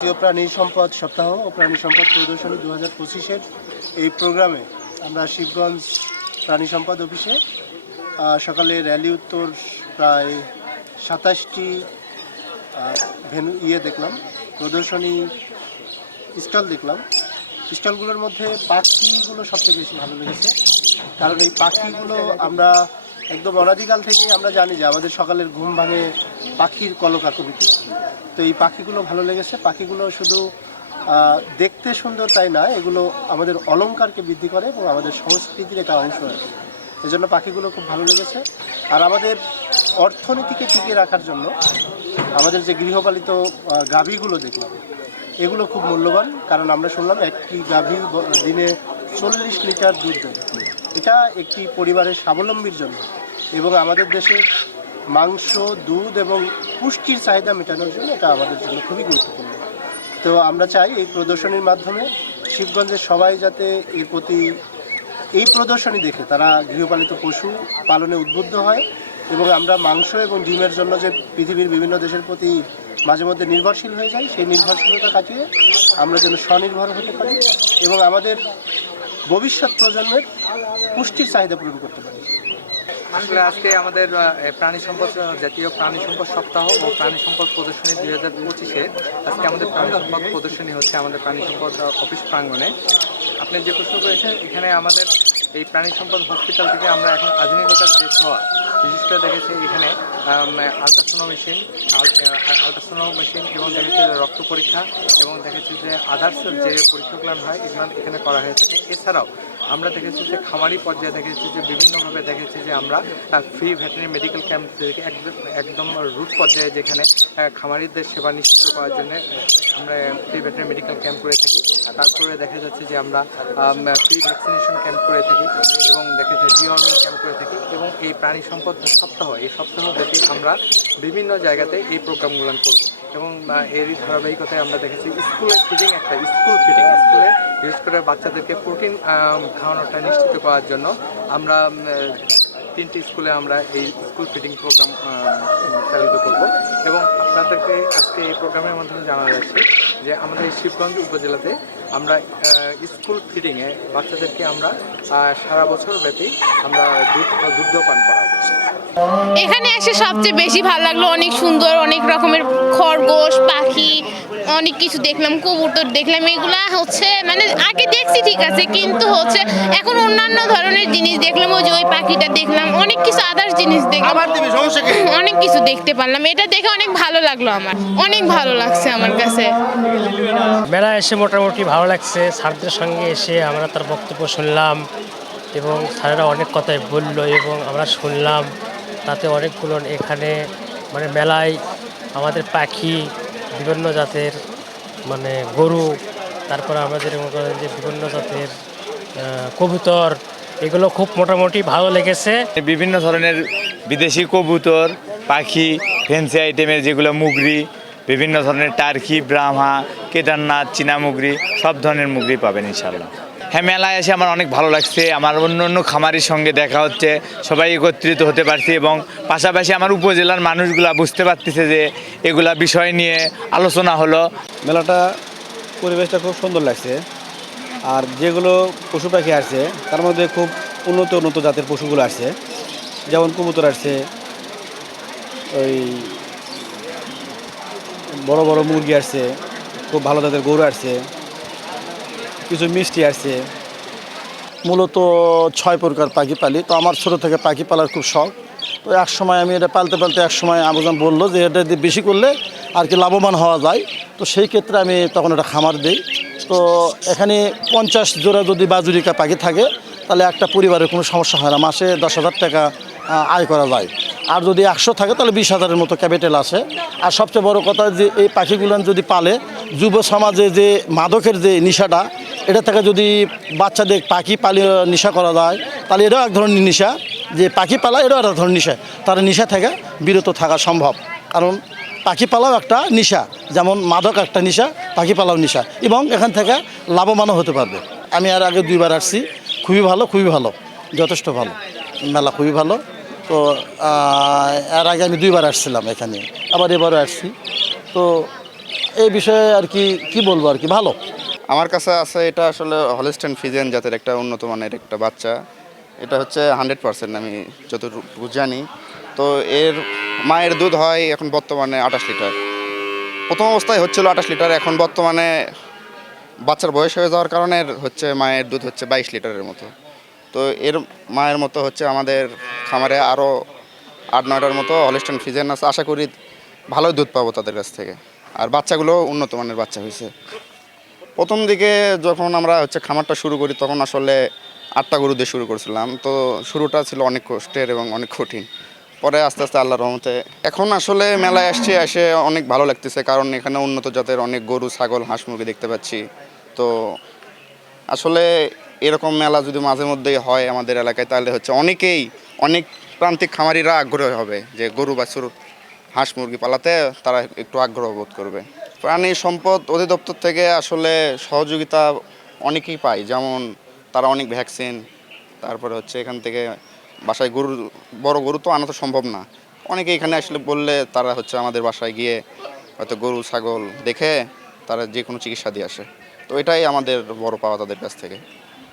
জাতীয় প্রাণী সম্পদ সপ্তাহ ও প্রাণী সম্পদ প্রদর্শনী 2025-এর এই প্রোগ্রামে আমরা শিবগঞ্জ প্রাণী সম্পদ অফিসে সকালে র্যালি উত্তর প্রায় 27টি ভেন্যু দেখলাম, প্রদর্শনী স্টল দেখলাম। স্টলগুলোর মধ্যে পাখিগুলো সবচেয়ে বেশি ভালো লেগেছে, কারণ এই পাখিগুলো আমরা একদম অনাদিকাল থেকে আমরা জানি যে আমাদের সকালের ঘুম ভাঙে পাখির কলকাকলিতে। তো এই পাখিগুলো ভালো লেগেছে। পাখিগুলো শুধু দেখতে সুন্দর তাই না, এগুলো আমাদের অলংকারকে বৃদ্ধি করে এবং আমাদের সংস্কৃতির একটা অংশ হয়। এজন্য পাখিগুলো খুব ভালো লেগেছে। আর আমাদের অর্থনীতিকে টিকিয়ে রাখার জন্য আমাদের যে গৃহপালিত গাভীগুলো দেখলাম, এগুলো খুব মূল্যবান। কারণ আমরা শুনলাম একটি গাভী দিনে 40 লিটার দুধ দেয়। এটা একটি পরিবারের স্বাবলম্বীর জন্য এবং আমাদের দেশে মাংস, দুধ এবং পুষ্টির চাহিদা মেটানোর জন্য এটা আমাদের জন্য খুবই গুরুত্বপূর্ণ। তো আমরা চাই এই প্রদর্শনীর মাধ্যমে শিবগঞ্জের সবাই যাতে এর প্রতি এই প্রদর্শনী দেখে তারা গৃহপালিত পশু পালনে উদ্বুদ্ধ হয় এবং আমরা মাংস এবং ডিমের জন্য যে পৃথিবীর বিভিন্ন দেশের প্রতি মাঝে মধ্যে নির্ভরশীল হয়ে যাই, সেই নির্ভরশীলতা কাটিয়ে আমরা যেন স্বনির্ভর হতে পারি এবং আমাদের ভবিষ্যৎ প্রজন্মের পুষ্টির চাহিদা পূরণ করতে পারি। আসলে আজকে আমাদের প্রাণী সম্পদ জাতীয় প্রাণী সম্পদ সপ্তাহ ও প্রাণী সম্পদ প্রদর্শনী 2025-এ আজকে আমাদের প্রাণী সম্পদ প্রদর্শনী হচ্ছে আমাদের প্রাণী সম্পদ অফিস প্রাঙ্গণে। আপনি যে প্রশ্ন করেছেন, এখানে আমাদের এই প্রাণী সম্পদ হসপিটাল থেকে আমরা এখন আধুনিকতার যে ছোঁয়া বিশেষ করে দেখেছি এখানে আলট্রাসোনো মেশিন এবং দেখেছি রক্ত পরীক্ষা এবং দেখেছি যে আদার্স যে পরীক্ষাগুলো হয় এগুলো এখানে করা হয়ে থাকে। এছাড়াও আমরা দেখেছি যে খামারি পর্যায়ে দেখেছি যে বিভিন্নভাবে দেখেছি যে আমরা ফ্রি ভেটেরিনারি মেডিকেল ক্যাম্প থেকে একদম রুট পর্যায়ে যেখানে খামারিদের সেবা নিশ্চিত করার জন্য আমরা ফ্রি ভেটেরিনারি মেডিকেল ক্যাম্প করে থাকি। তারপরে দেখা যাচ্ছে যে আমরা ফ্রি ভ্যাকসিনেশন ক্যাম্প করে থাকি এবং দেখেছি ডিওয়ার্মিং ক্যাম্প করে থাকি এবং এই প্রাণী সম্পদ সপ্তাহ এই সপ্তাহব্যাপী আমরা বিভিন্ন জায়গাতে এই প্রোগ্রামগুলো করব এবং এরই ধারাবাহিকতায় আমরা দেখেছি স্কুল ফিডিং স্কুলে বিশেষ করে বাচ্চাদেরকে প্রোটিন খাওয়ানোটা নিশ্চিত করার জন্য আমরা 3টি স্কুলে আমরা এই স্কুল ফিডিং প্রোগ্রাম চালিত করব এবং আপনাদেরকে আজকে এই প্রোগ্রামের মাধ্যমে জানা যাচ্ছে যে আমাদের এই শিবগঞ্জ উপজেলাতে আমরা স্কুল ফিডিংয়ে বাচ্চাদেরকে আমরা সারা বছর ব্যাপী আমরা দুগ্ধ পান করাবো। এখানে এসে সবচেয়ে বেশি ভালো লাগলো, অনেক সুন্দর, অনেক রকমের খরগোশ, পাখি, অনেক কিছু দেখলাম, কবুতর দেখলাম। এগুলা হচ্ছে মানে আগে দেখছি ঠিক আছে, কিন্তু হচ্ছে এখন অন্যান্য ধরনের জিনিস দেখলাম। ওই যে ওই পাখিটা দেখলাম, অনেক কিছু আদার্স জিনিস দেখলাম, অনেক কিছু দেখতে পারলাম। এটা দেখে অনেক ভালো লাগলো, আমার অনেক ভালো লাগছে আমার কাছে। মেলা এসে মোটামুটি ভালো লাগছে। স্যারদের সঙ্গে এসে আমরা তার বক্তব্য শুনলাম এবং স্যারেরা অনেক কথাই বললো এবং আমরা শুনলাম। তাতে অনেকগুলো এখানে মানে মেলায় আমাদের পাখি, বিভিন্ন জাতের মানে গরু, তারপরে আমাদের যে বিভিন্ন জাতের কবুতর, এগুলো খুব মোটামুটি ভালো লেগেছে। বিভিন্ন ধরনের বিদেশি কবুতর, পাখি, ফ্যান্সি আইটেমের যেগুলো মুগরি, বিভিন্ন ধরনের টার্কি, ব্রাহ্মা, কেদারনাথ, চীনা মুগরি, সব ধরনের মুগরি পাবেন ইনশাল্লাহ। হ্যাঁ, মেলায় এসে আমার অনেক ভালো লাগছে। আমার অন্য খামারির সঙ্গে দেখা হচ্ছে, সবাই একত্রিত হতে পারছি এবং পাশাপাশি আমার উপজেলার মানুষগুলা বুঝতে পারতেছে যে এগুলা বিষয় নিয়ে আলোচনা হলো। মেলাটা পরিবেশটা খুব সুন্দর লাগছে। আর যেগুলো পশু পাখি আসছে তার মধ্যে খুব উন্নত জাতের পশুগুলো আসছে, যেমন কবুতর আসছে, ওই বড় বড় মুরগি আসছে, খুব ভালো জাতের গরু আসছে, কিছু মিষ্টি আসছে। মূলত 6 প্রকার পাখি পালি। তো আমার ছোটো থেকে পাখি পালার খুব শখ। তো এক সময় আমি এটা পালতে এক সময় আবুজান বললো যে এটা দিয়ে বেশি করলে আর কি লাভবান হওয়া যায়। তো সেই ক্ষেত্রে আমি তখন একটা খামার দিই। তো এখানে 50 জোড়া যদি বাজুরিকা পাখি থাকে তাহলে একটা পরিবারের কোনো সমস্যা হয় না, মাসে 10,000 টাকা আয় করা যায়। আর যদি 100 থাকে তাহলে 20,000-এর মতো ক্যাপিটাল আসে। আর সবচেয়ে বড় কথা যে এই পাখিগুলো যদি পালে যুব সমাজে যে মাদকের যে নেশাটা, এটা থেকে যদি বাচ্চাদের পাখি পালিয়ে নেশা করা যায় তাহলে এটাও এক ধরনের নেশা। যে পাখি পালা এটাও এক ধরনের নেশা, তার নেশা থেকে বিরত থাকা সম্ভব। কারণ পাখি পালাও একটা নেশা, যেমন মাদক একটা নেশা, পাখি পালাও নেশা, এবং এখান থেকে লাভবানও হতে পারবে। আমি আর আগে 2বার আসছি, খুবই ভালো, যথেষ্ট ভালো। মেলা খুবই ভালো। তো এর আগে আমি 2বার আসছিলাম এখানে, আবার এবারও আসছি। তো এই বিষয়ে আর কি কি বলবো আর কি ভালো। আমার কাছে আছে এটা আসলে হলস্টেইন ফ্রিজিয়ান জাতের একটা উন্নত মানের একটা বাচ্চা। এটা হচ্ছে 100% আমি যতটুকু জানি। তো এর মায়ের দুধ হয় এখন বর্তমানে 28 লিটার। প্রথম অবস্থায় হচ্ছিল 28 লিটার, এখন বর্তমানে বাচ্চার বয়স হয়ে যাওয়ার কারণে হচ্ছে মায়ের দুধ হচ্ছে 22 লিটারের মতো। তো এর মায়ের মতো হচ্ছে আমাদের খামারে আরও 8-9টার মতো হলস্টেইন ফ্রিজিয়ান আছে। আশা করি ভালোই দুধ পাবো তাদের কাছ থেকে। আর বাচ্চাগুলো উন্নত মানের বাচ্চা হয়েছে। প্রথম দিকে যখন আমরা হচ্ছে খামারটা শুরু করি তখন আসলে 8টা গরু দিয়ে শুরু করেছিলাম। তো শুরুটা ছিল অনেক কষ্টের এবং অনেক কঠিন। পরে আস্তে আস্তে আল্লাহর রহমতে এখন আসলে মেলায় আসছি, এসে অনেক ভালো লাগতেছে, কারণ এখানে উন্নত জাতের অনেক গরু, ছাগল, হাঁস মুরগি দেখতে পাচ্ছি। তো আসলে এরকম মেলা যদি মাঝে মধ্যেই হয় আমাদের এলাকায়, তাহলে হচ্ছে অনেক প্রান্তিক খামারিরা আগ্রহী হবে যে গরু বাছুর, হাঁস মুরগি পালাতে তারা একটু আগ্রহ বোধ করবে। প্রাণী সম্পদ অধিদপ্তর থেকে আসলে সহযোগিতা অনেকেই পায়, যেমন তারা অনেক ভ্যাকসিন, তারপরে হচ্ছে এখান থেকে বাসায় গরু, বড় গরু তো আনা তো সম্ভব না, অনেকে এখানে আসলে বললে তারা হচ্ছে আমাদের বাসায় গিয়ে হয়তো গরু ছাগল দেখে তারা যে কোনো চিকিৎসা দিয়ে আসে। তো এটাই আমাদের বড় পাওয়া তাদের কাছ থেকে।